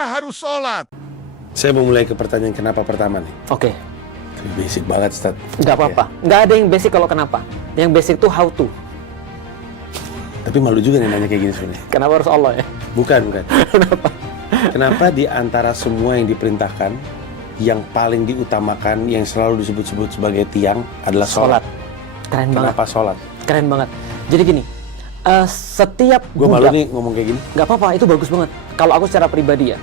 kenapa harus sholat? Saya mau mulai ke pertanyaan kenapa pertama nih. Oke. Basic banget, Ustaz. Nggak apa-apa. Nggak ada yang basic kalau kenapa. Yang basic itu how to. Tapi malu juga nih nanya kayak gini sebenarnya. Kenapa harus Allah ya? Bukan. Kenapa? Kenapa di antara semua yang diperintahkan, yang paling diutamakan, yang selalu disebut-sebut sebagai tiang adalah sholat? Keren banget. Kenapa sholat? Keren banget. Jadi gini, setiap Gue malu nih ngomong kayak gini. nggak apa-apa, itu bagus banget. Kalau aku secara pribadi ya,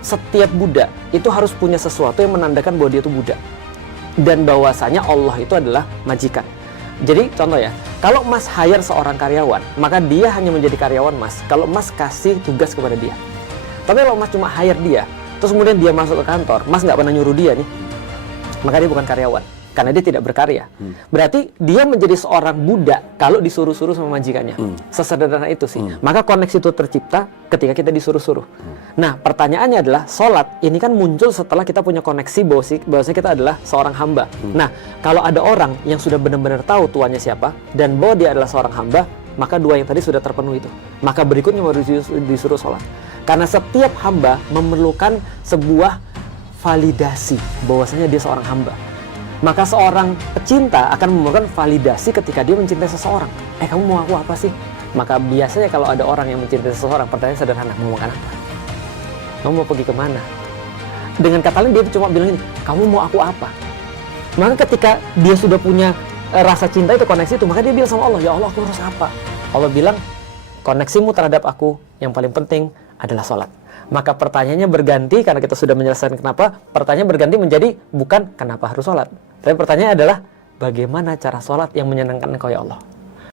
setiap Buddha itu harus punya sesuatu yang menandakan bahwa dia itu Buddha. Dan bahwasanya Allah itu adalah majikan. Jadi contoh ya, kalau Mas hire seorang karyawan, maka dia hanya menjadi karyawan Mas kalau Mas kasih tugas kepada dia. Tapi kalau Mas cuma hire dia, terus kemudian dia masuk ke kantor, Mas nggak pernah nyuruh dia nih, maka dia bukan karyawan, karena dia tidak berkarya. Berarti dia menjadi seorang Buddha kalau disuruh-suruh sama majikannya. Sesederhana itu sih. Maka koneksi itu tercipta ketika kita disuruh-suruh. Nah, pertanyaannya adalah, sholat ini kan muncul setelah kita punya koneksi bahwasanya kita adalah seorang hamba. Nah, kalau ada orang yang sudah benar-benar tahu tuannya siapa dan bahwa dia adalah seorang hamba, maka dua yang tadi sudah terpenuhi itu. Maka berikutnya baru disuruh sholat. Karena setiap hamba memerlukan sebuah validasi bahwasanya dia seorang hamba. Maka seorang pecinta akan memerlukan validasi ketika dia mencintai seseorang. Kamu mau aku apa sih? Maka biasanya kalau ada orang yang mencintai seseorang, pertanyaan sederhana, mau makan apa? Kamu mau pergi kemana? Dengan kata lain dia cuma bilang ini, kamu mau aku apa? Maka ketika dia sudah punya rasa cinta itu, koneksi itu, maka dia bilang sama Allah, ya Allah, aku harus apa? Allah bilang, koneksimu terhadap aku yang paling penting adalah sholat. Maka pertanyaannya berganti, karena kita sudah menyelesaikan kenapa, pertanyaan berganti menjadi bukan kenapa harus sholat, tapi pertanyaan adalah bagaimana cara sholat yang menyenangkan Engkau ya Allah.